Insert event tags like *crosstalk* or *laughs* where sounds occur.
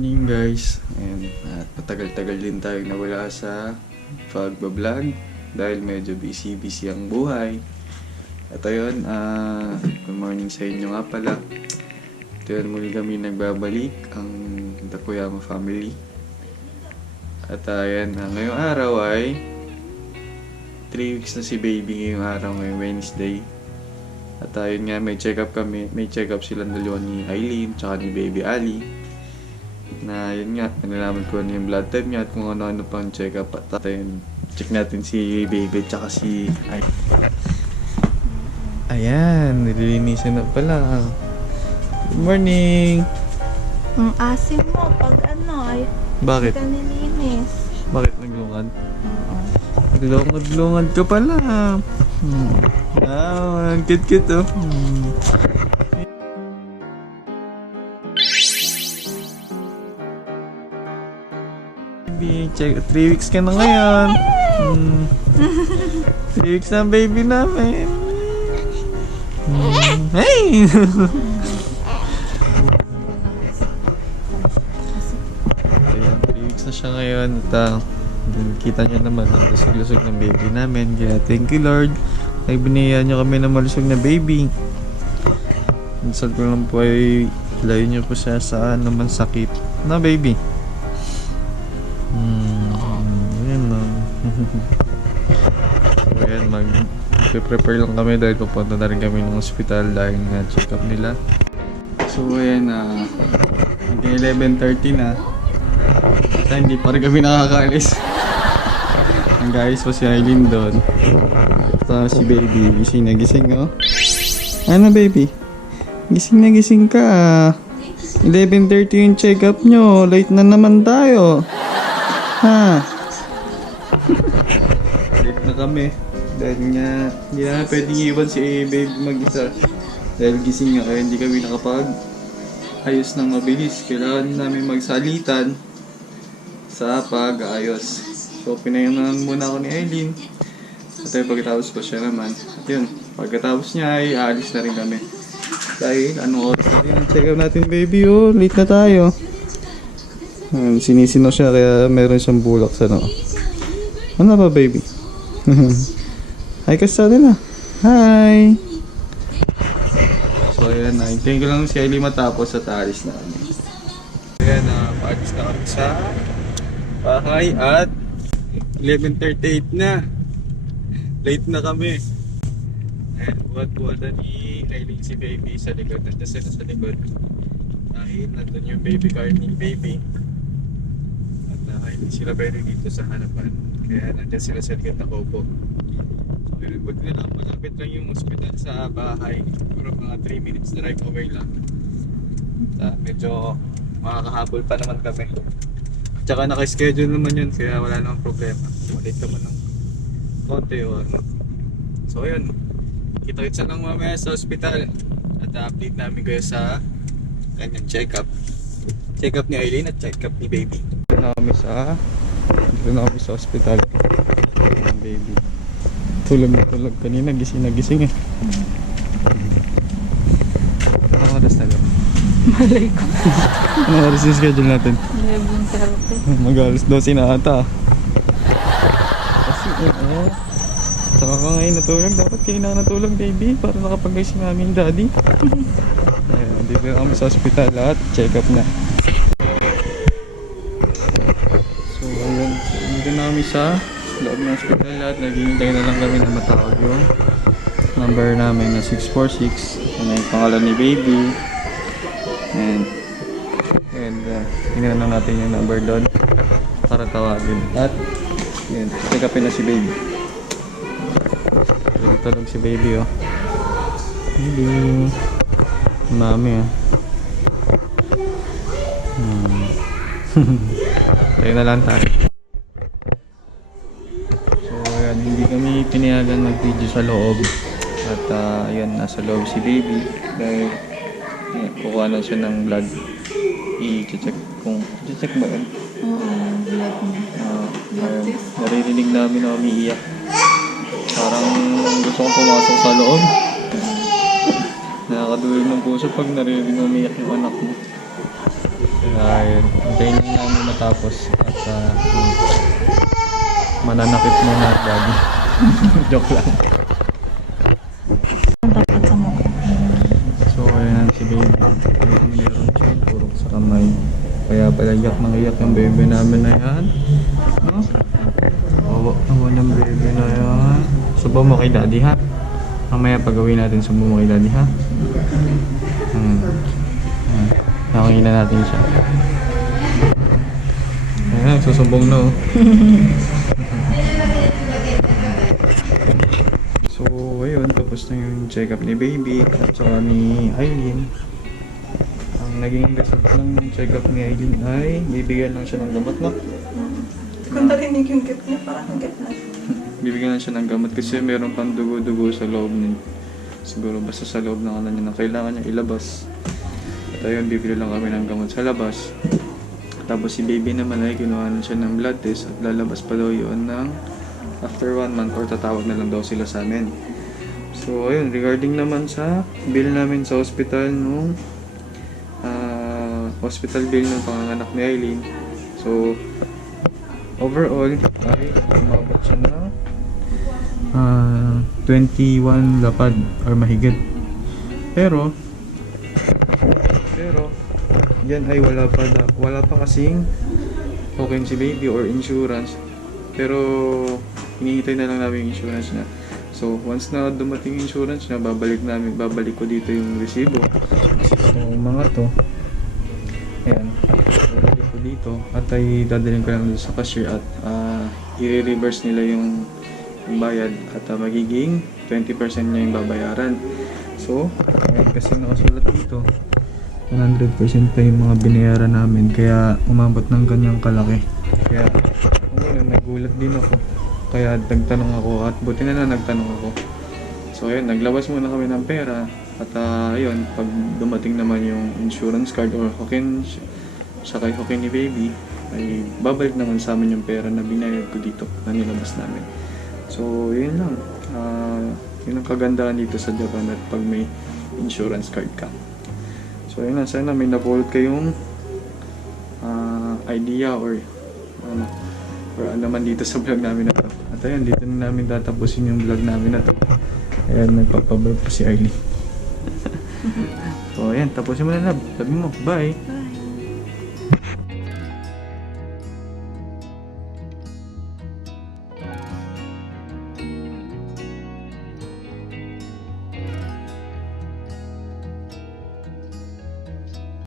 guys. And at matagal-tagal din tayong nawala sa pagbablog dahil medyo busy-busy ang buhay. At ayun, ah, good morning sa inyo nga pala. Ito yun, muli kami nagbabalik ang Dakuyama family. At ayan, uh, ngayong araw ay 3 weeks na si baby ngayong araw ngayong Wednesday. At ayun nga, may check-up kami, may check-up silang dalawa ni Eileen tsaka ni baby Ali. Na yun nga, nalaman ko ano yung blood type niya at kung ano-ano pang check-up. At ayun, check natin si baby tsaka si Eileen. Ayan, nililinisan na pala. Good morning! Ang asim mo pag ano ay Bakit? ka nilinis. Bakit naglungad? Oo. Naglungad-lungad ka pala. Hmm. Ah, ang cute-cute oh. Hmm. Baby, check, 3 weeks ka na ngayon. Hmm. 3 weeks na baby namin. Hmm. Hey! Ayan, 3 weeks na siya ngayon. At ah, kita niyo naman ang lusog-lusog ng baby namin. Kaya thank you Lord. Ay binigyan niyo kami ng malusog na baby. Minsan ko lang po ay layo niyo po siya sa naman sakit. Na baby? So yan, mag prepare lang kami dahil pupunta na rin kami ng hospital dahil nga check up nila. So ayan na, uh, 11.30 na. Basta hindi pa rin kami nakakaalis. Ang guys pa si Aileen doon. Ito si baby. Gising na gising oh. Ano baby? Gising na gising ka ah. 11.30 yung check-up nyo. Late na naman tayo. Ha? Kami. Dahil nga, hindi na pwedeng iwan si baby mag-isa. Dahil gising nga kaya hindi kami nakapag ayos ng mabilis. Kailangan namin magsalitan sa pag-ayos. So, pinayanan muna ako ni Eileen. At ayun, pagkatapos ko siya naman. At yun, pagkatapos niya ay aalis na rin kami. Dahil, anong oras na rin? Check up natin, baby, oh. Late na tayo. Um, sinisino siya kaya meron siyang bulak sa no. Ano ba, baby? Hi ka sa nila. Hi! So, ayan na. Hintayin ko lang si Eileen matapos at aalis na kami. Ayan na, paalis na kami sa bahay at 11.38 na. Late na kami. Ayan, buhat-buhat na ni Eileen si baby sa likod. Nandun sila sa likod. Dahil nandun yung baby car ni baby. Sila pwede dito sa harapan. Kaya nandun sila sa likod na kopo. So, buti na lang malapit lang yung hospital sa bahay. Siguro mga 3 minutes drive away lang. Uh, medyo makakahabol pa naman kami. Tsaka naka-schedule naman yun kaya wala namang problema. Malit naman ng konti o ano. So yun, kita-kitsa lang mamaya sa hospital at update namin kayo sa kanyang check-up. Check-up ni Eileen at check-up ni baby. Dito na kami sa dito na kami sa hospital. Ng baby. Tulog na tulog kanina, gising na gising eh. Anong oras na lang? Malay ko. *laughs* Anong oras yung schedule natin? 11.30. Mag-alas 12 na ata. Kasi eh, saka ka ngayon natulog. Dapat kayo na natulog, baby. Para nakapag-gising namin, daddy. *laughs* Ayun, dito na kami sa hospital lahat. Check up na. So, ayun. Dito na kami sa loob ng hospital lahat. Naghihintay na lang kami na matawag yung number namin na 646. Ano yung pangalan ni baby. And And uh, na natin yung number doon para tawagin. At yun, check upin na si baby. Tulog-tulog si baby oh. Baby. Mami ah. Hmm. *laughs* Tayo na lang tayo. Pinayagan mag-video sa loob. At uh, ayan, nasa loob si baby. Dahil ayan, kukuha na siya ng blood i-check kung i-check ba yun? Oo, blood mo. Ah, Blood ayun. test? naririnig namin na umiiyak. Parang gusto kong pumasok sa loob. *laughs* Nakakadulog ng puso pag naririnig na umiiyak yung anak mo. Kaya yun, hintayin lang namin matapos at uh, mananakit mo na daddy. *laughs* Joke lang. Ang dapat sa mukha. So, ayan si baby. Ayan, meron siya. Purok sa kamay. Kaya pala iyak nang iyak yung baby namin na yan. No? Oo, naman yung baby na yan. Subo mo kay daddy ha? Mamaya pagawin natin subo mo kay daddy ha? Hmm. Hmm. Nakakina natin siya. Ayan, susubong na oh. *laughs* tapos na yung check-up ni baby at saka ni Eileen. Ang naging result ng check-up ni Eileen ay bibigyan lang siya ng gamot na. Kung narinig yung git niya, parang ang git na. *laughs* Bibigyan lang siya ng gamot kasi meron pang dugo-dugo sa loob niya. Siguro basta sa loob ng ano niya na kailangan niya ilabas. At ayun, bibili lang kami ng gamot sa labas. Tapos si baby naman ay kinuha na siya ng blood test at lalabas pa daw yun ng after one month or tatawag na lang daw sila sa amin. So ayun, regarding naman sa bill namin sa hospital nung ah, hospital bill ng panganganak ni Eileen. So overall ay umabot siya ng ah, 21 lapad or mahigit. Pero pero yan ay wala pa da, wala pa kasing si baby or insurance. Pero hinihintay na lang namin yung insurance niya. So once na dumating insurance niya, babalik namin, babalik ko dito yung resibo. So mga to, ayan, babalik ko dito at ay dadalhin ko lang sa cashier at ah, i-reverse nila yung, bayad at ah, magiging 20% niya yung babayaran. So, ayan, kasi nakasulat dito, 100% pa yung mga binayaran namin kaya umabot ng ganyang kalaki. Kaya ngayon nagulat din ako. Kaya nagtanong ako at buti na lang nagtanong ako. So ayun, naglabas muna kami ng pera at ah, ayun, pag dumating naman yung insurance card or hokin sa kay hokin ni baby ay babalik naman sa amin yung pera na binayad ko dito na nilabas namin. So yun lang. Ah, yun ang kagandahan dito sa Japan at pag may insurance card ka. So yun lang, sana may napulot kayong ah, idea or ano, or ano man dito sa vlog namin na to. At ayun, dito na namin tatapusin yung vlog namin na to. Ayan, nagpapabar po si Arlie. *laughs* so ayan, tapusin mo na love. Sabi mo, bye!